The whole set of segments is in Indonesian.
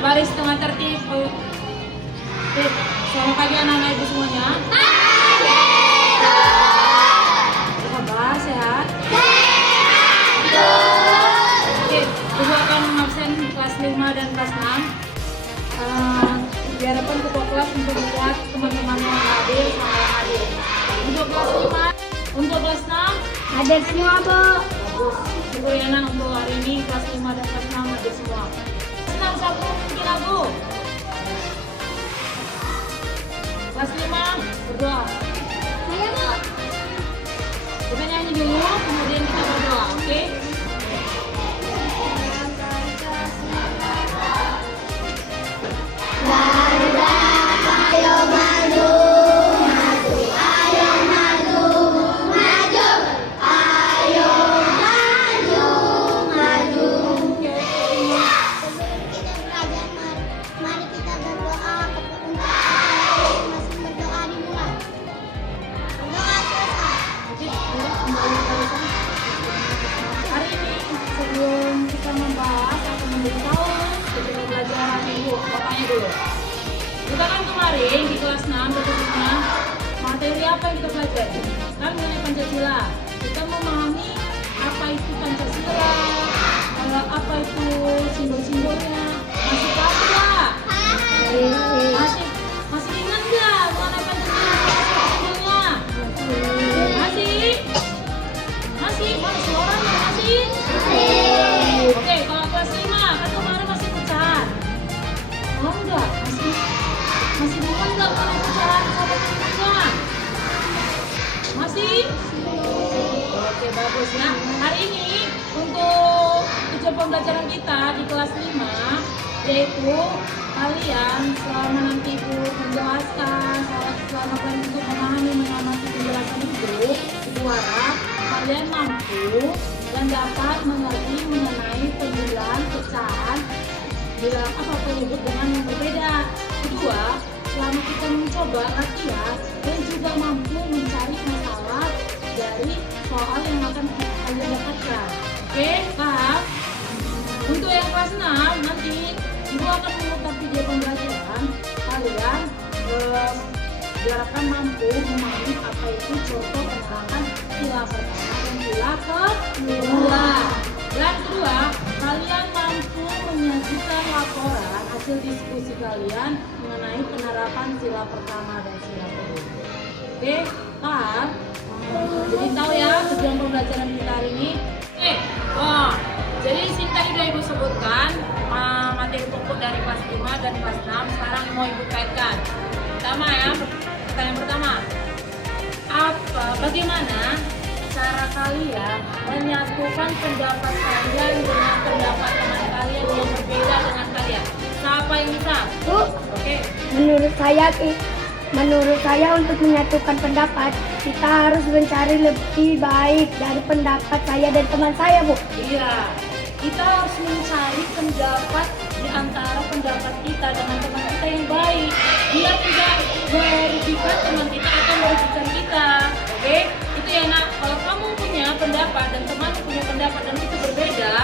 baris tengah tertib. Selamat pagi anak-anak ibu semuanya. Kabar sehat? Oke, ibu akan absen kelas 5 dan kelas 6. Diharapkan ketua kelas untuk melihat teman-teman yang hadir sama yang hadir. Untuk kelas 5, untuk kelas 6 Hadir semua, Bu. bagus. Syukur ya nak, untuk hari ini kelas 5 dan kelas 6 hadir semua. Kelas 6 satu mungkin lagu. Kelas 5 berdoa. Saya, Bu. Kita nyanyi dulu, kemudian kita berdoa, oke? Mari kita berdoa untuk masing berdoa dimulai. Berdoa selesai. Hari ini sebelum kita membahas atau memberitahu ketika pelajaran ibu, mau tanya dulu. Kita kan kemarin di kelas 6 khususnya materi apa yang kita pelajari? Kan mengenai Pancasila. Kita memahami apa itu Pancasila, apa itu simbol-simbolnya. Masih tahu nggak? Masih ingat nggak mengenai Pancasila simbolnya? Masih? Mana suaranya? Masih? Oke, kalau kelas 5 kan kemarin masih pecahan. Mau nggak? Masih bukan nggak kalau pecahan sama temennya? Masih? Oke, bagus ya. Hari ini untuk tujuan pembelajaran kita di kelas 5 yaitu kalian selama nanti ibu menjelaskan, selama kalian untuk memahami mengamati penjelasan ibu harap kalian mampu dan dapat mengerti mengenai penjelasan pecahan bila apa penyebut dengan yang berbeda. Kedua, selama kita mencoba latihan dan juga mampu mencari masalah dari soal yang akan kalian dapatkan. Oke, paham? Untuk yang kelas 6 nanti ibu akan memutar video pembelajaran. Kalian diharapkan mampu memahami apa itu contoh penerapan sila pertama dan sila kedua. Dan kedua, kalian mampu menyajikan laporan hasil diskusi kalian mengenai penerapan sila pertama dan sila kedua. Oke, paham? Jadi tahu ya tujuan pembelajaran kita hari ini. Jadi tadi udah ibu sebutkan materi pokok dari kelas 5 dan kelas 6. Sekarang mau ibu kaitkan. Pertama ya, pertanyaan pertama. Bagaimana cara kalian menyatukan pendapat kalian dengan pendapat teman kalian yang berbeda dengan kalian? Siapa yang bisa? Bu, Oke. menurut saya untuk menyatukan pendapat, kita harus mencari lebih baik dari pendapat saya dan teman saya, Bu. Iya, kita harus mencari pendapat di antara pendapat kita dengan teman kita yang baik. Dia tidak merugikan teman kita atau merugikan kita. Oke, itu ya nak. Kalau kamu punya pendapat dan teman punya pendapat dan itu berbeda,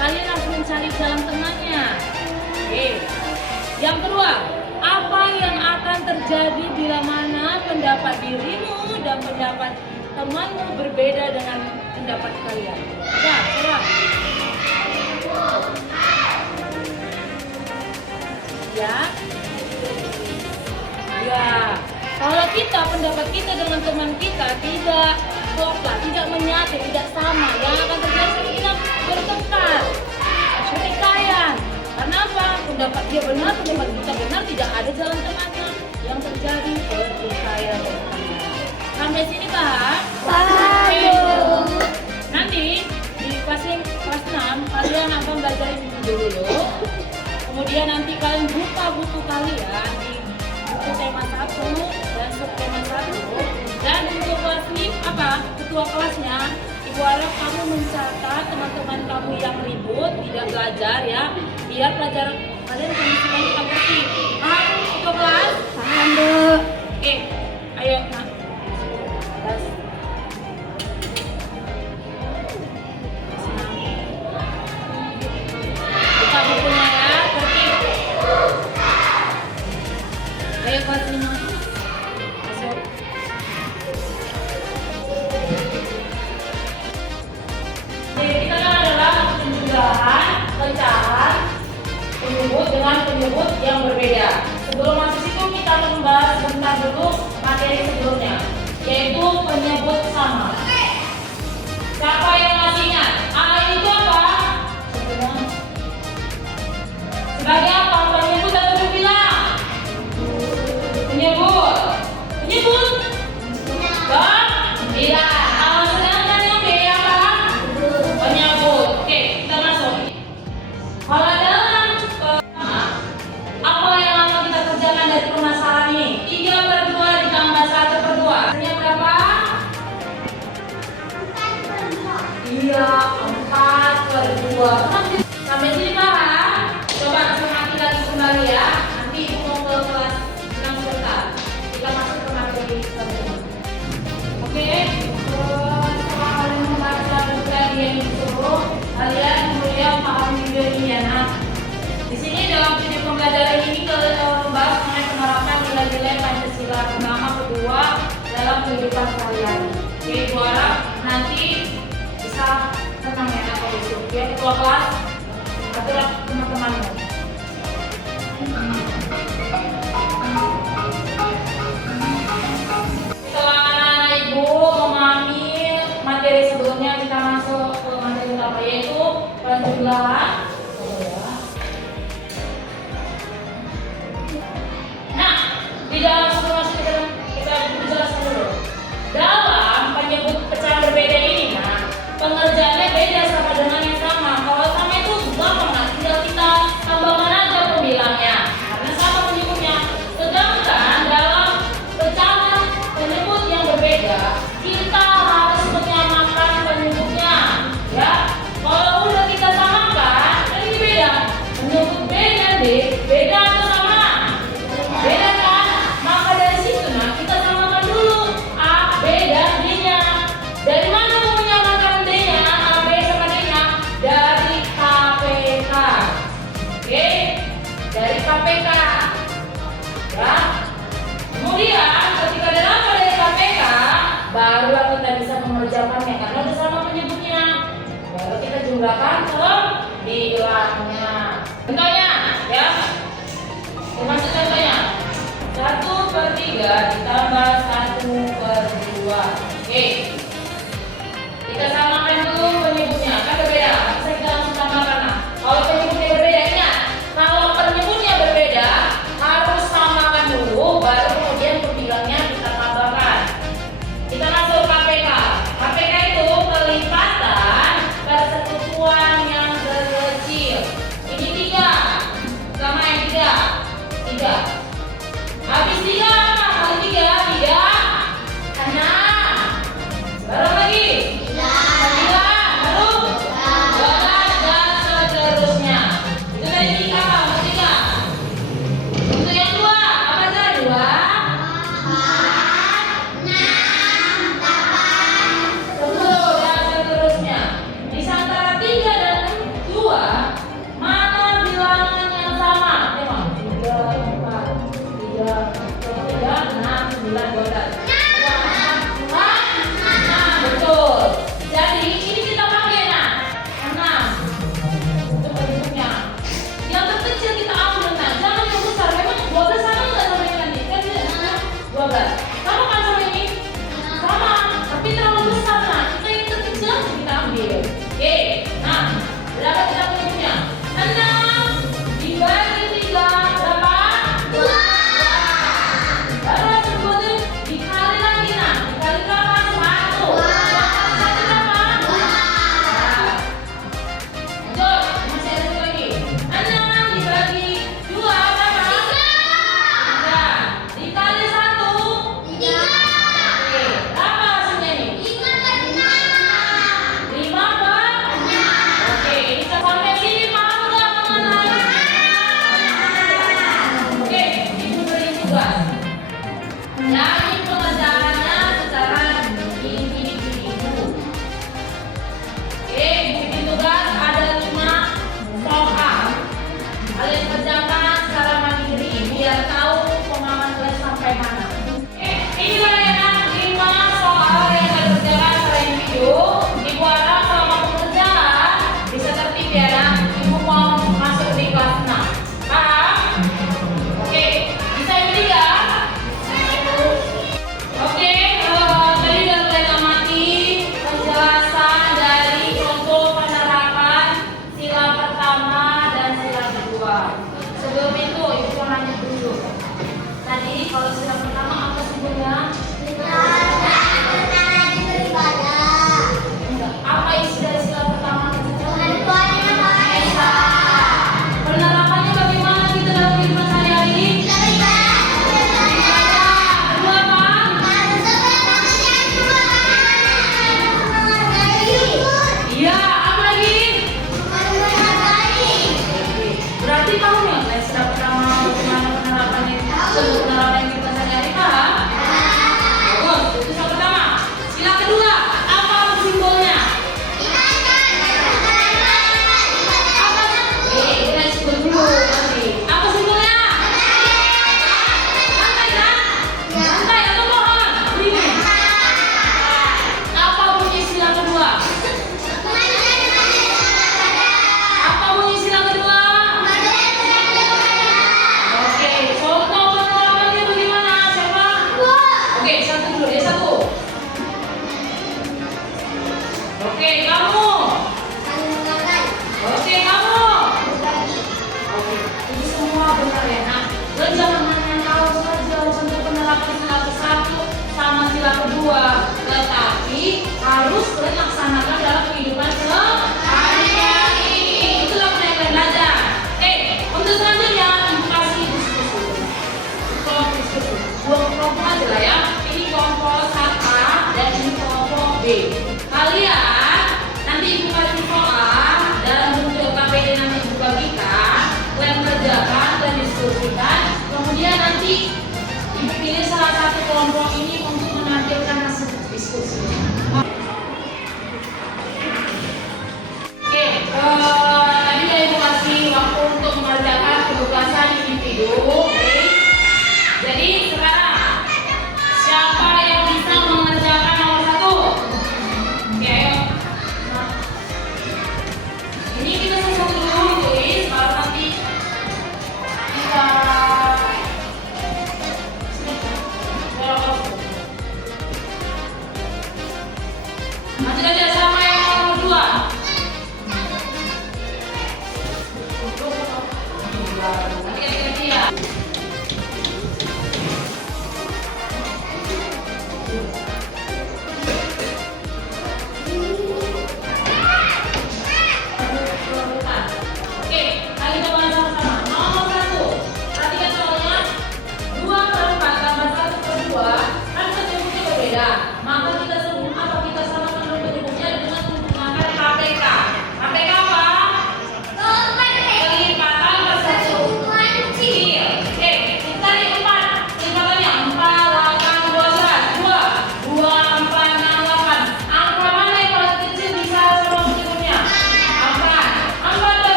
kalian harus mencari jalan tengahnya. Oke. Yang kedua, apa yang akan terjadi bila mana pendapat dirimu dan pendapat temanmu berbeda dengan pendapat kalian? Ya, serah. Ya, kalau kita pendapat kita dengan teman kita tidak tidak menyatu, tidak sama, yang akan terjadi kita bertengkar, pertikaian. Karena apa? Pendapat dia benar, pendapat kita benar, tidak ada jalan tengahnya. Yang terjadi pertikaian. Sampai sini paham? Paham. Nanti di kelas 6 kalian akan belajar ini dulu. Kemudian nanti kalian buka buku kalian di buku tema 1 dan subtema 1. Dan untuk kelas ini ketua kelasnya, ibu harap kamu mencatat teman-teman kamu yang ribut tidak belajar ya, biar pelajaran kalian kondisinya kita ngerti. Paham ketua kelas? Paham, Bu. Oke, ayo nak. Kelas. Buka bukunya ya, tertib. kedua. Sampai sini paham? Coba cermati lagi kembali ya. Nanti ibu mau ke kelas 6 sebentar. Kita masuk ke materi selanjutnya. Oke, setelah kalian membaca buku yang disuruh, kalian kemudian paham video ini ya. Nah, di sini dalam video pembelajaran ini kalian membahas mengenai penerapan nilai-nilai Pancasila pertama, kedua dalam kehidupan kalian. Oke, ibu harap nanti bisa tenang ya kalau besok. Ya, ketua kelas, aturan teman-temanmu. Setelah anak-anak ibu memahami materi sebelumnya, kita masuk ke materi utama yaitu penjumlahan. Nah, di dalam sebelum masuk kita jelaskan dulu. Dalam penyebut pecahan berbeda ini, nah, pengerjaannya beda sama dengan yang sama. Kalau sama itu gampang, nah, tinggal kita tambahkan aja pembilangnya karena sama penyebutnya. Sedangkan dalam pecahan penyebut yang berbeda, kita harus menyamakan penyebutnya. Ya, kalau udah kita samakan, kan ini beda. Penyebut B dan D beda atau sama? Beda kan? Maka dari situ nah kita samakan dulu A, B dan D-nya. Dari mana mau menyamakan D-nya? A, B sama D-nya? Dari KPK. Oke? Dari KPK. Ya. Kemudian ketika dapat dari KPK, barulah kita bisa mengerjakannya karena udah sama penyebutnya. Baru kita jumlahkan pembilangnya. Contohnya, ya. Termasuk contohnya 1/3 ditambah 1/2. Oke, kita samakan dulu penyebutnya, kan berbeda. Bisa kita langsung tambahkan. Nah, kalau penyebutnya berbeda, ingat, kalau penyebutnya berbeda harus samakan dulu, baru kemudian pembilangnya kita tambahkan. Kita masuk KPK. KPK itu kelipatan persekutuan yang terkecil. Ini 3 sama yang 3. Habis 3 kali 3 6. Baru lagi 9, baru 12 dan seterusnya. Itu dari 3 apa? 3. Untuk yang 2 apa aja? 2, 10 dan seterusnya. Di antara 3 dan 2 mana bilangan yang sama? Tengok 3, 4, 3, 6, 9, 12. Betul. Jadi ini kita pakai nah 6 untuk bentuknya. Yang terkecil kita ambil nah, jangan yang besar. Memang 12 sama nggak sama yang nanti? Kan 12. Sama kan sama ini? Sama. Tapi terlalu besar nah. Kita yang terkecil kita ambil. Oke. Nah, berapa kita bentuknya? 6 dibagi 3 berapa? 2. Baru sebutnya dikali lagi nah. Dikali berapa? 1. Satu berapa? 2. Lanjut, masih ada satu lagi. 6 dibagi 2 berapa? 3. Dikali 1. 3. Oke, berapa hasilnya ini? 5 per 6. Oke, ini sampai sini paham nggak mengenai? Oke, ibu beri tugas. Jadi pengerjaannya secara individu. Oke, bikin tugas ada 5 soal. Kalian kerjakan secara mandiri biar tahu pemahaman kalian sampai mana. Oke, inilah ya 5 soal yang kalian kerjakan secara individu. Ibu harap selama pengerjaan bisa tertib ya. Ibu mau masuk di kelas 6. Paham? Oke, bisa yang ketiga. Oke, tadi udah kita amati penjelasan dari contoh penerapan sila pertama dan sila kedua. Sebelum itu, ibu nanya dulu. Tadi kalau sila pertama apa sebutnya? Apa isi dari sila pertama? Penerapannya bagaimana kita dalam kehidupan sehari-hari? Kedua apa? Iya, apa lagi?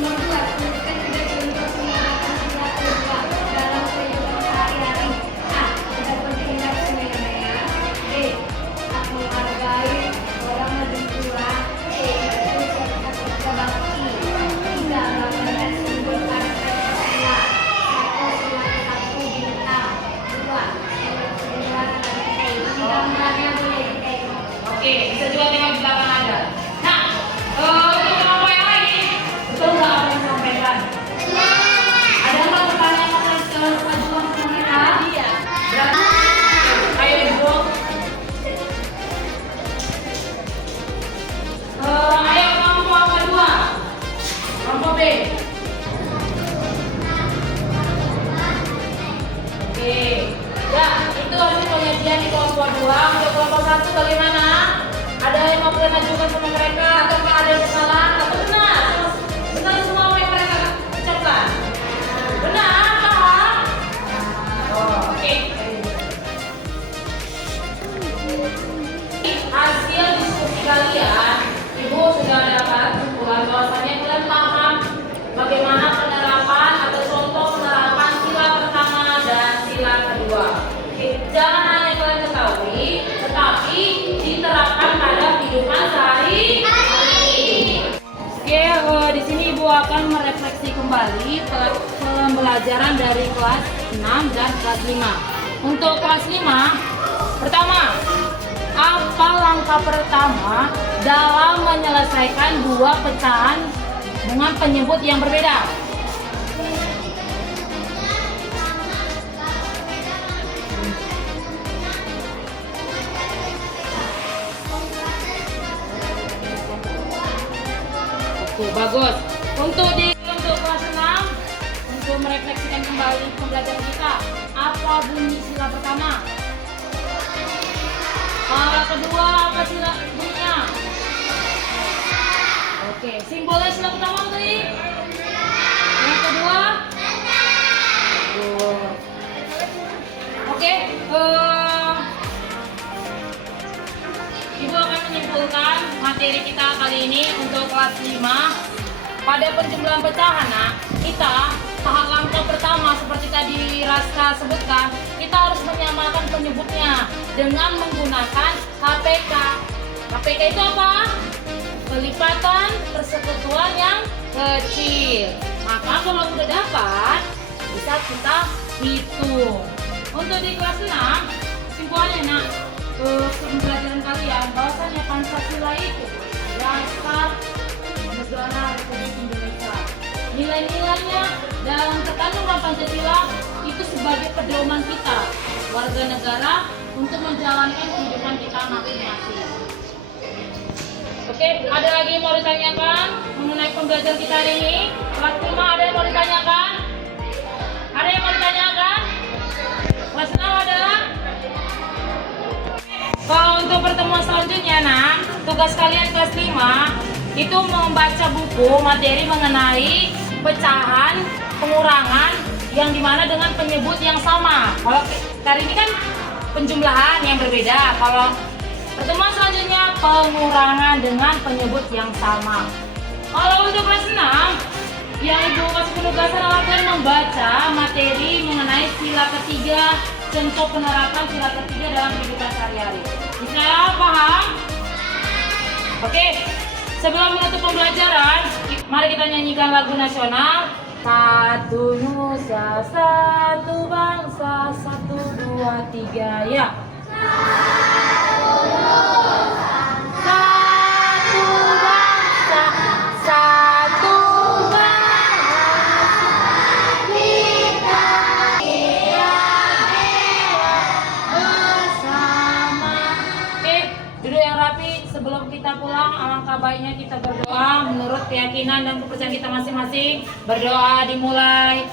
Nomor 2, tunjukkan 3 contoh penerapan sila kedua dalam kehidupan sehari-hari. A. Tidak bertindak semena-mena. B. Tak menghargai orang lebih tua. C. Bersikap berbakti. 3. Melakukan simbol karakter sila. 1. Sila satu bintang. 2. Sila rantai. Gambarnya boleh ditengok. Oke, bisa juga tengok di belakang ada. Nah, untuk kelompok yang lain, betul nggak apa yang disampaikan? Ada nggak pertanyaan atas kemajuan kita? Iya. Ayo ibu. Ayo kelompok apa dua? Kelompok B. Oke. Ya, itu hasil penyajian di kelompok 2. Untuk kelompok 1 bagaimana? Ada yang mau kalian ajukan sama mereka atau ada yang kesalahan atau benar? Benar semua apa yang mereka ucapkan? Benar, paham? Oh, oke. Hasil diskusi kalian, Ibu sudah dapat kesimpulan bahwasannya kalian paham bagaimana penerapan atau contoh penerapan sila pertama dan sila kedua. Oke, jangan hanya kalian ketahui, tetapi diterapkan pada kehidupan sehari-hari. Oke, di sini Ibu akan merefleksi kembali pembelajaran dari kelas 6 dan kelas 5. Untuk kelas 5, pertama, apa langkah pertama dalam menyelesaikan dua pecahan dengan penyebut yang berbeda? Oke, bagus. Untuk kelas 6, untuk merefleksikan kembali pembelajaran kita, apa bunyi sila pertama? Kedua, apa sila bunyinya? Oke, simbolnya sila pertama tadi. Yang kedua? Oke, Ibu akan menyimpulkan materi kita kali ini untuk kelas 5. Pada penjumlahan pecahan, kita tahap langkah pertama seperti tadi Raska sebutkan, kita harus menyamakan penyebutnya dengan menggunakan HPK. HPK itu apa? Pelipatan persekutuan yang kecil. Maka kalau sudah dapat, bisa kita hitung. Untuk di kelas 6, kesimpulannya pembelajaran kalian bahwasannya Pancasila itu dasar negara Republik Indonesia. Nilai-nilainya dalam terkandung dalam Pancasila itu sebagai pedoman kita warga negara untuk menjalankan kehidupan kita masing-masing. Oke, ada lagi yang mau ditanyakan mengenai pembelajaran kita hari ini? Kelas 5 ada yang mau ditanyakan? Ada yang mau ditanyakan? Kelas 6 ada? Kalau untuk pertemuan selanjutnya, tugas kalian kelas 5 itu membaca buku materi mengenai pecahan, pengurangan yang dimana dengan penyebut yang sama. Kalau kali ini kan penjumlahan yang berbeda. Kalau pertemuan selanjutnya pengurangan dengan penyebut yang sama. Kalau untuk kelas 6, yang Ibu kasih penugasan adalah kalian membaca materi mengenai sila ketiga, contoh penerapan sila ketiga dalam kehidupan sehari-hari. Bisa paham? Oke, sebelum menutup pembelajaran, mari kita nyanyikan lagu nasional. Satu Nusa, satu bangsa, 1, 2, 3, ya. Satu bangsa, satu bangsa, kita bersama. Oke, duduk yang rapi. Sebelum kita pulang, alangkah baiknya kita berdoa menurut keyakinan dan kepercayaan kita masing-masing. Berdoa dimulai.